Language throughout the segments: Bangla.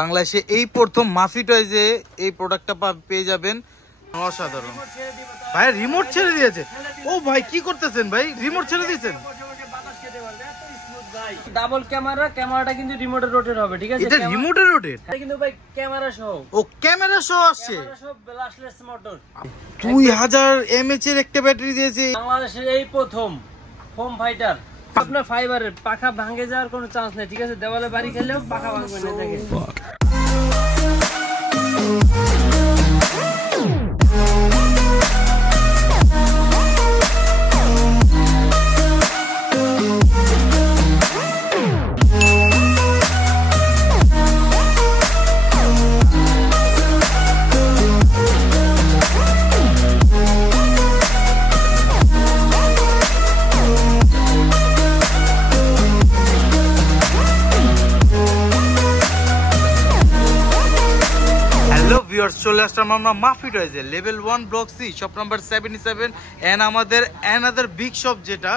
বাংলাদেশে এই প্রথম মাফি টয়েজে এই প্রোডাক্টটা পেয়ে যাবেন। অসাধারণ ভাই, রিমোট ছেড়ে দিয়েছে। ও ভাই কি করতেছেন ভাই, রিমোট ছেড়ে দিয়েছেন? ডাবল ক্যামেরা, ক্যামেরাটা কিন্তু রিমোটে রোটেট হবে, ঠিক আছে? এটা রিমোটে রোটেট কিন্তু ভাই ক্যামেরা সহ। ও ক্যামেরা সহ আসছে, ক্যামেরা সহ ব্লাস্টলেস মোটর। 2000 mAh এর একটা ব্যাটারি দিয়েছে। বাংলাদেশের এই প্রথম হোম ফাইটার। আপনার ফাইবারের পাখা ভাঙে যাওয়ার কোনো চান্স নেই, ঠিক আছে? দেওয়ালে বাড়ি খেলেও পাখা ভাঙবে না। দেখেন চলে আসলাম আমরা মাফি টয়েজে, level 1 block C, shop number 77 and আমাদের অ্যানাদার বিগ শপ যেটা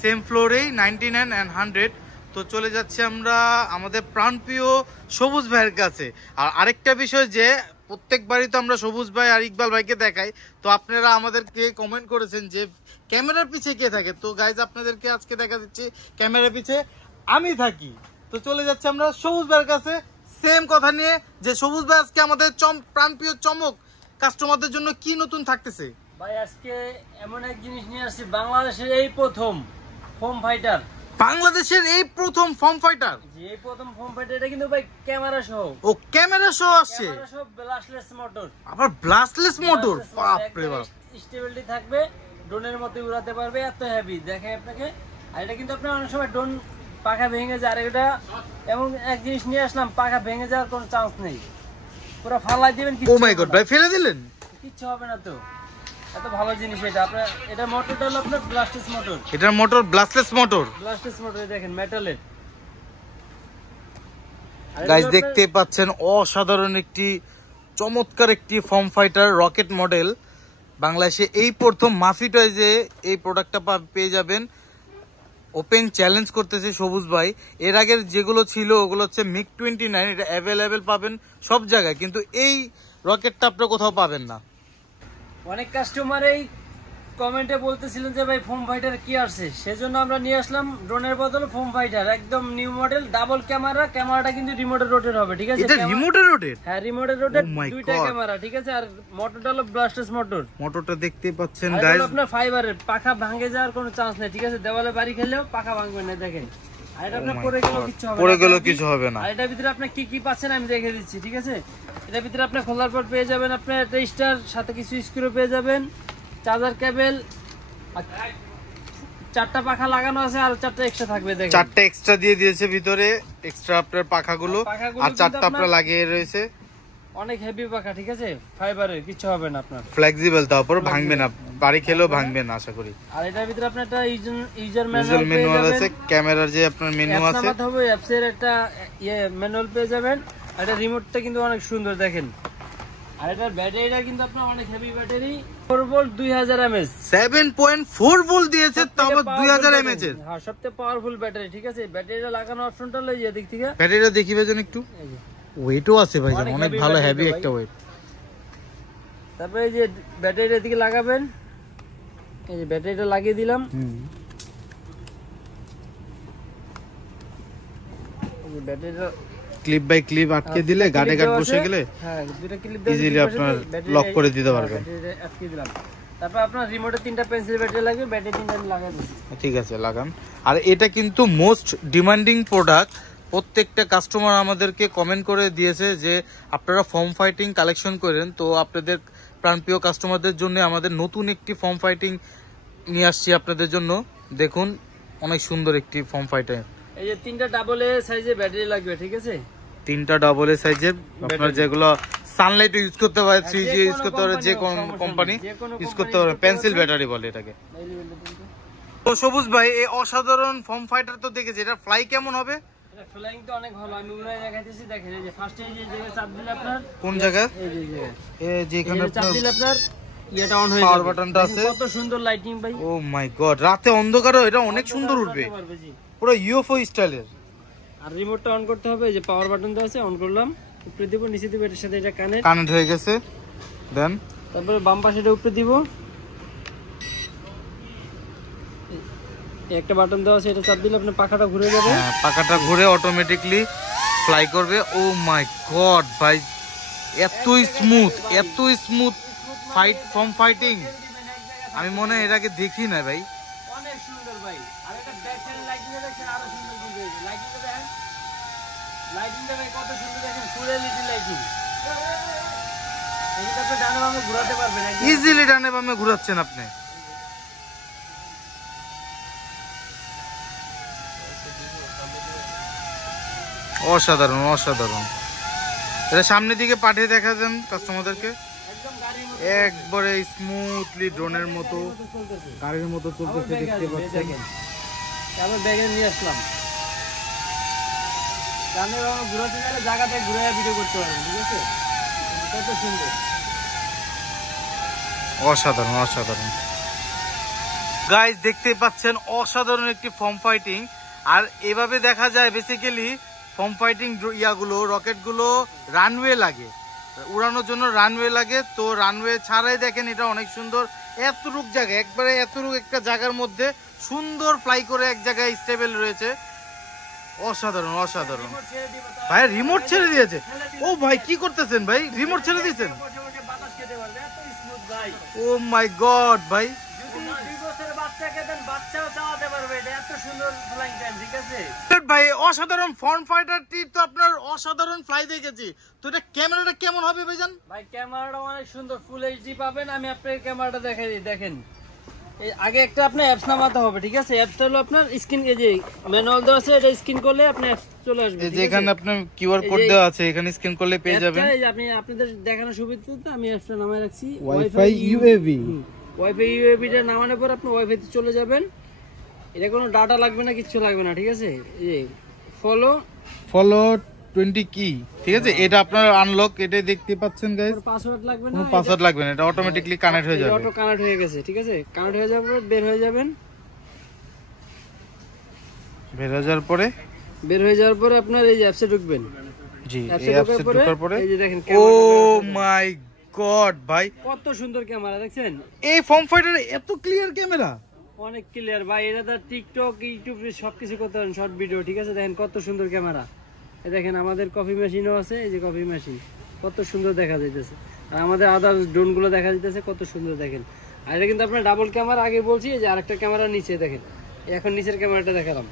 সেম ফ্লোরেই 99 and 100। তো চলে যাচ্ছি আমরা আমাদের প্রাণপ্রিয় সবুজ ভাইয়ের কাছে। আর আরেকটা বিষয় যে প্রত্যেকবারই তো আমরা সবুজ ভাই আর ইকবাল ভাইকে দেখাই, তো আপনারা আমাদেরকে কমেন্ট করেছেন যে ক্যামেরার পিছে কে থাকে। তো গাইজ আপনাদেরকে আজকে দেখা দিচ্ছি ক্যামেরার পিছে আমি থাকি। তো চলে যাচ্ছি আমরা সবুজ ভাইয়ের কাছে সেম কথা নিয়ে, যে সবুজ ভাই আজকে আমাদের প্রাণপ্রিয় চমক কাস্টমারদের জন্য কি নতুন থাকতেছে। ভাই আজকে এমন এক জিনিস নিয়ে আসছি, বাংলাদেশের এই প্রথম হোম ফাইটার। বাংলাদেশের এই প্রথম ফর্ম ফাইটার, এই প্রথম হোম ফাইটার। এটা কিন্তু ভাই ক্যামেরা সহ। ও ক্যামেরা সহ আসছে, ক্যামেরা সহ ব্লাস্টলেস মোটর। আবার ব্লাস্টলেস মোটর, বাপ রে বাপ। স্টেবিলিটি থাকবে, ড্রোনের মতো উড়াতে পারবে, এত হেভি দেখে আপনাকে। আর এটা কিন্তু আপনার অনেক সময় ড্রোন পাখা ভেঙে যায়। আর এটা এমন এক জিনিস নিয়ে আসলাম, পাখা ভেঙে যাওয়ার কোনো চান্স নেই, পুরো ফালাই দিবেন। ও মাই গড ভাই, ফেলে দিলেন? কিচ্ছু হবে না, তো এত ভালো জিনিস এটা। আপনার এটা মোটরটা হলো আপনার ব্লাস্টলেস মোটর। এটার মোটর ব্লাস্টলেস মোটর, ব্লাস্টলেস মোটর দেখেন মেটালের। গাইস দেখতে পাচ্ছেন অসাধারণ একটি চমৎকার একটি ফর্ম ফাইটার রকেট মডেল। বাংলাদেশে এই প্রথম মাফি টয়েজে এই প্রোডাক্টটা পেয়ে যাবেন। ওপেন চ্যালেঞ্জ করতেছে সবুজ ভাই। এর আগের যেগুলো ছিল ওগুলো হচ্ছে মিগ 29, এটা অ্যাভেলেবেল পাবেন সব জায়গায়, কিন্তু এই রকেটটা আপনারা কোথাও পাবেন না। অনেক কাস্টমার এই কমেন্টে বলতেছিলেন যে ভাই ফোম ফাইটার কি আসছে, সেজন্য আমরা নিয়ে আসলাম ড্রোনের বদলে ফোম ফাইটার, একদম নিউ মডেল, ডাবল ক্যামেরা। ক্যামেরাটা কিন্তু রিমোটে রোটেট হবে, ঠিক আছে? এটা রিমোটে রোটেট? হ্যাঁ রিমোটে রোটেট, দুইটা ক্যামেরা, ঠিক আছে? আর মোটরটা হলো ব্লাস্টলেস মোটর। মোটরটা দেখতে পাচ্ছেন গাইস, আপনার ফাইবারের পাখা ভাঙে যাওয়ার কোনো চান্স নেই, ঠিক আছে? দেওয়ালে বাড়ি খেলেও পাখা ভাঙবে না। দেখেন আর এটা আপনার পড়ে গেলেও কিছু হবে না। আর এটার ভিতরে আপনি কি কি পাচ্ছেন আমি দেখে দিচ্ছি, ঠিক আছে? এটার ভিতরে আপনি খোলার পর পেয়ে যাবেন আপনার একটা স্টার, সাথে কিছু স্ক্রু পেয়ে যাবেন, চার্জার কেবল, চারটা পাখা লাগানো আছে, আর চারটা এক্সট্রা থাকবে। দেখেন চারটা এক্সট্রা দিয়ে দিয়েছে ভিতরে, এক্সট্রা আপনার পাখাগুলো, আর চারটা আপনার লাগিয়ে রয়েছে। অনেক হেভি পাখা, ঠিক আছে? ফাইবারের, কিছু হবে না আপনার, ফ্লেক্সিবল, তারপর ভাঙবে না, বাড়ি খেলেও ভাঙবে না আশা করি। আর এটার ভিতরে আপনার একটা ইউজার ম্যানুয়াল আছে, ক্যামেরার যে আপনার মেনু আছে, অ্যাপস এর একটা ম্যানুয়াল পেয়ে যাবেন। আর এটা রিমোটটা কিন্তু অনেক সুন্দর দেখেন। আর এটার ব্যাটারিটা কিন্তু আপনার অনেক heavy battery, 4 volt 2000 mAh, 7.4 volt দিয়েছে, তাও 2000 mAh এর। হ্যাঁ সবচেয়ে পাওয়ারফুল ব্যাটারি, ঠিক আছে? ব্যাটারিটা লাগানো অপশনটা হলো এই দিক থেকে। ব্যাটারিটা দেখিবে যেন একটু, ওয়েটও আছে ভাই, অনেক ভালো হেভি একটা ওয়েট। তারপরে এই যে ব্যাটারিটা দিকে লাগাবেন, এই যে ব্যাটারিটা লাগিয়ে দিলাম, এই যে ব্যাটারিটা ক্লিপ বাই ক্লিপ আটকে দিলে গাড়ে গাড় বসে গেলে হ্যাঁ দুটো ক্লিপ দিয়ে ইজিলি আপনার লক করে দিতে পারবেন। ব্যাটারিটা আটকে দিলাম। তারপর আপনার রিমোটে 3টা পেন্সিল ব্যাটারি লাগবে, ব্যাটারি 3টা লাগাই দিচ্ছি। ঠিক আছে লাগান। আর এটা কিন্তু মোস্ট ডিমান্ডিং প্রোডাক্ট, প্রত্যেকটা কাস্টমার আমাদেরকে কমেন্ট করে দিয়েছে যে আপনারা ফর্ম ফাইটিং কালেকশন করেন। তো আপনাদের প্রাণপ্রিয় কাস্টমারদের জন্য আমাদের নতুন একটি ফর্ম ফাইটিং নিয়ে আসছি আপনাদের জন্য। দেখুন অনেক সুন্দর একটি ফর্ম ফাইটার। এই যে 3টা ডাবল এ সাইজে ব্যাটারি লাগবে, ঠিক আছে? 3টা ডাবল এ সাইজের, আপনার যেগুলো সানলাইট ইউজ করতে পারে, 3G ইউজ করতে পারে, যে কোন কোম্পানি ইউজ করতে পারে, পেন্সিল ব্যাটারি বলে এটাকে। তো সবুজ ভাই এই অসাধারণ ফর্ম ফাইটার তো দেখেছি, এটা ফ্লাই কেমন হবে? এটা ফ্লাইং তো অনেক ভালো, আমি উড়াই দেখাইতেছি। দেখেন এই যে ফার্স্টে এই যে জায়গায় চাপ দিলে আপনার, কোন জায়গা? এই যে এই যে এখানে চাপ দিলে আপনার এটা অন হয়ে যাবে, পাওয়ার বাটনটা আছে। কত সুন্দর লাইটিং ভাই। ও মাই গড, রাতে অন্ধকারও এটা অনেক সুন্দর উঠবে, পুরো ইউএফও স্টাইলের। আর রিমোটটা অন করতে হবে, এই যে পাওয়ার বাটন দেওয়া আছে, অন করলাম। উপরে দিব, নিচে দিব, এটার সাথে এটা কানেক্ট হয়ে গেছে। দেন তারপরে বাম পাশে এটা উপরে দিব, একটা বাটন দেওয়া আছে, এটা চাপ দিলে আপনার পাখাটা ঘুরে যাবে। হ্যাঁ, পাখাটা ঘুরে অটোমেটিকলি ফ্লাই করবে। ও মাই গড ভাই, এত স্মুথ, এত স্মুথ ফাইটিং, আমি মনে হয় এটাকে দেখি না ভাই। অনেক সুন্দর ভাই। আর এটা ব্যাক সাইডে লাইটিং দেখেন আরো সুন্দর কিন্তু লাইটিংটা দেখেন, লাইটিংটা ভাই কত সুন্দর দেখেন, ফুল এলইডি লাইটিং। এটা আপনি ডানে বামে ঘোরাতে পারবেন একদম ইজিলি, ডানে বামে ঘোরাচ্ছেন আপনি। অসাধারণ, অসাধারণ। এটা সামনের দিকে পাঠিয়ে দেখা যান কাস্টমারদেরকে, একদম গাড়ির মতো একবারে স্মুথলি ড্রোনের মতো চলতেছে। গাড়ির মতো চলতেছে, দেখতে পাচ্ছেন। তারপর ব্যাগে নিয়ে আসলাম, ডানে বামে ঘোরাতে গেলে জায়গাটা ঘুরে ভিডিও করতে পারবেন, ঠিক আছে? কত সুন্দর, অসাধারণ, অসাধারণ। গাইস দেখতে পাচ্ছেন অসাধারণ একটি ফর্ম ফাইটিং। আর এভাবে দেখা যায় বেসিক্যালি ফর্ম ফাইটিং ইয়াগুলো, রকেটগুলো রানওয়ে লাগে, উড়ানোর জন্য রানওয়ে লাগে। তো রানওয়ে ছাড়াই দেখেন এটা অনেক সুন্দর, এতটুক জায়গা, একবারে এতটুক একটা জায়গার মধ্যে সুন্দর ফ্লাই করে এক জায়গায় স্টেবল রয়েছে। অসাধারণ, অসাধারণ। ভাই রিমোট ছেড়ে দিয়েছে। ও ভাই কি করতেছেন ভাই, রিমোট ছেড়ে দিয়েছেন? বাতাস খেতে পারবে, এত স্মুথ ভাই। ও মাই গড ভাই, যদি 2 বছরের বাচ্চাকে দেন, বাচ্চাও চালাতে পারবে, এটা এত সুন্দর ফ্লাইং টাইম, ঠিক আছে? ভাই অসাধারণ ফর্ম ফাইটারটি তো আপনার অসাধারণ ফ্লাই দেখেছি। তো এটা ক্যামেরাটা কেমন হবে ভাইজান? ভাই ক্যামেরাটা অনেক সুন্দর, ফুল এইচডি পাবেন। আমি আপনাকে ক্যামেরাটা দেখাই দিই, দেখেন। এই আগে একটা আপনার অ্যাপস নামাতে হবে, ঠিক আছে? অ্যাপসটা হলো আপনার স্ক্রিন, এই যে ম্যানুয়াল দেওয়া আছে, এটা স্ক্রিন করলে আপনি অ্যাপস চলে আসবে। এই যে এখানে আপনার কিউআর কোড দেওয়া আছে, এখানে স্ক্যান করলে পেয়ে যাবেন। এই যে আপনি আপনাদের দেখানোর সুবিধাতে আমি অ্যাপসটা নামায় রাখছি, ওয়াইফাই ইউএভি। ওয়াইফাই ইউএভিটা নামানোর পর আপনি ওয়াইফাইতে চলে যাবেন। এটা কোনো ডাটা লাগবে না, কিছু লাগবে না, ঠিক আছে? এই যে ফলো 20 কি, ঠিক আছে? এটা আপনার আনলক, এটাই দেখতে পাচ্ছেন গাইস। পাসওয়ার্ড লাগবে না, কোনো পাসওয়ার্ড লাগবে না, এটা অটোমেটিক্যালি কানেক্ট হয়ে যাবে। অটো কানেক্ট হয়ে গেছে, ঠিক আছে? কানেক্ট হয়ে যাবে, বের হয়ে যাবেন। বের হয়ে যাওয়ার পরে আপনার এই যে অ্যাপসে ঢুকবেন। জি, এই অ্যাপসে ঢোকার পরে এই যে দেখেন, ও মাই গড ভাই, কত সুন্দর ক্যামেরা দেখছেন? এই ফর্ম ফাইটারে এত ক্লিয়ার ক্যামেরা, অনেক ক্লিয়ার ভাই। এটা তো টিকটক, ইউটিউব সবকিছু করতে পারেন, শর্ট ভিডিও, ঠিক আছে? দেখেন কত সুন্দর ক্যামেরা। এই দেখেন আমাদের কফি মেশিনও আছে, এই যে কফি মেশিন কত সুন্দর দেখা যাইতেছে। আর আমাদের আদার ড্রোন গুলো দেখা যাইতেছে কত সুন্দর, দেখেন। আর এটা কিন্তু আপনার ডাবল ক্যামেরা, আগে বলছি। এই যে আরেকটা ক্যামেরা নিচে দেখেন, এখন নিচের ক্যামেরাটা দেখালাম।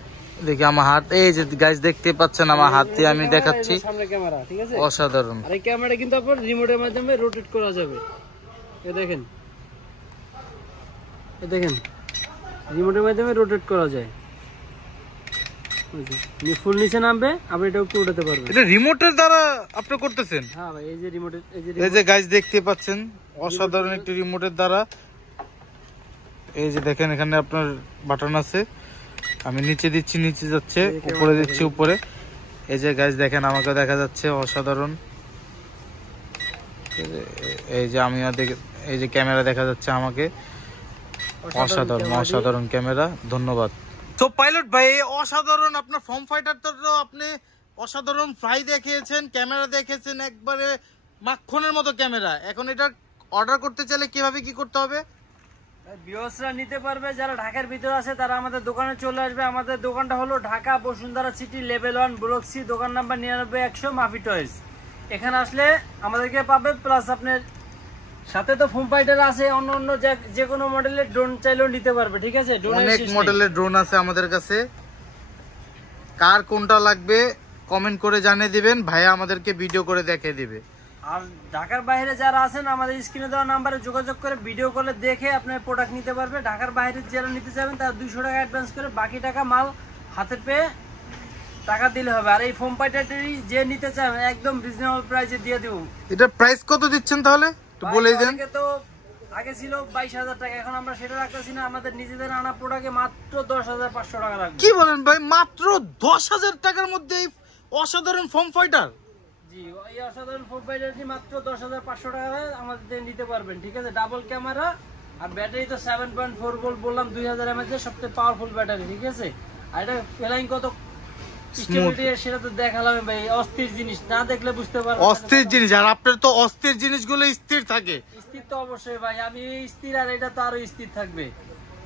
দেখি আমার হাত, এই যে গাইস দেখতে পাচ্ছেন আমার হাত দিয়ে আমি দেখাচ্ছি, সামনে ক্যামেরা, ঠিক আছে? অসাধারণ। আর এই ক্যামেরা কিন্তু আপনার রিমোটের মাধ্যমে রোটেট করা যাবে। এই দেখেন, রিমোটের মাধ্যমে রোটেট করা যায়। ফুল নিচে নামবে, আপনি এটা একটু উঠাতে পারবেন। এটা রিমোটের দ্বারা আপনি করতেছেন? হ্যাঁ ভাই, এই যে রিমোটের, এই যে গাইস দেখতে পাচ্ছেন অসাধারণ একটি রিমোটের দ্বারা। এই যে দেখেন এখানে আপনার বাটন আছে, আমি নিচে দিচ্ছি, নিচে যাচ্ছে, উপরে দিচ্ছি, উপরে। এই যে গাইস দেখেন আমাকে দেখা যাচ্ছে, অসাধারণ। এই যে আমি এই যে ক্যামেরা দেখা যাচ্ছে আমাকে, অসাধারণ, অসাধারণ ক্যামেরা, ধন্যবাদ। তো পাইলট ভাই অসাধারণ আপনার ফর্ম ফাইটারটা তো আপনি অসাধারণ ফ্লাই দেখিয়েছেন, ক্যামেরা দেখেছেন, একবারে মাখনের মতো ক্যামেরা। এখন এটা অর্ডার করতে চাইলে কিভাবে কি করতে হবে? ভিউয়ার্সরা নিতে পারবে, যারা ঢাকার ভিতরে আছে তারা আমাদের দোকানে চলে আসবে। আমাদের দোকানটা হলো Dhaka Bashundhara city, level 1, block C, দোকান নাম্বার 99 100, মাফি টয়েস। এখানে আসলে আমাদেরকে পাবে, প্লাস আপনার সাথে তো ফোম ফাইটার আছে, অন্য যে কোনো মডেলের ড্রোন চাইলেও নিতে পারবে, ঠিক আছে? অনেক মডেলের ড্রোন আছে আমাদের কাছে, কার কোনটা লাগবে কমেন্ট করে জানিয়ে দিবেন, ভাইয়া আমাদেরকে ভিডিও করে দেখিয়ে দিবে। আর ঢাকার বাইরে যারা আছেন আমাদের স্ক্রিনে দেওয়া নাম্বারে যোগাযোগ করে ভিডিও কলে দেখে আপনার প্রোডাক্ট নিতে পারবে। ঢাকার বাইরে যারা নিতে চাইবেন তারা 200 টাকা অ্যাডভান্স করে, বাকি টাকা মাল হাতে পেয়ে টাকা দিলে হবে। আর এই ফোম ফাইটারটি যে নিতে চান একদম রিজনেবল প্রাইসে দিয়ে দেব। এটা প্রাইস কত দিচ্ছেন তাহলে একটু বলেই দেন। তো আগে ছিল 22,000 টাকা, এখন আমরা সেটা রাখতেছি না, আমাদের নিজেদের আনা প্রোডাক্টে মাত্র 10,500 টাকা রাখবো। কি বলেন ভাই, মাত্র 10,000 টাকার মধ্যে এই অসাধারণ ফর্ম ফাইটার? জি, এই অসাধারণ ফোম ফাইটারটি মাত্র 10,500 টাকা আমাদের নিতে পারবেন, ঠিক আছে? ডাবল ক্যামেরা আর ব্যাটারি তো 7.4 ভোল্ট বললাম, 2000 mAh এর সবচেয়ে পাওয়ারফুল ব্যাটারি, ঠিক আছে? আর এটা ফ্লাইং স্টেবিলিটি সেটা তো দেখালাম ভাই, অস্থির জিনিস, না দেখলে বুঝতে পারবেন। অস্থির জিনিস, আর আপনার তো অস্থির জিনিসগুলো স্থির থাকে। স্থির তো অবশ্যই ভাই, আমি স্থির, আর এটা তো আরো স্থির থাকবে।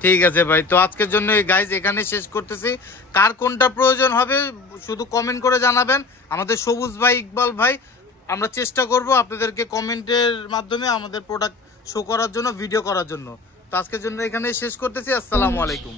ঠিক আছে ভাই, তো আজকের জন্য এই গাইজ এখানে শেষ করতেছি। কার কোনটা প্রয়োজন হবে শুধু কমেন্ট করে জানাবেন। আমাদের সবুজ ভাই, ইকবাল ভাই, আমরা চেষ্টা করব আপনাদেরকে কমেন্টের মাধ্যমে আমাদের প্রোডাক্ট শো করার জন্য, ভিডিও করার জন্য। তো আজকের জন্য এখানে শেষ করতেছি। আসসালামু আলাইকুম।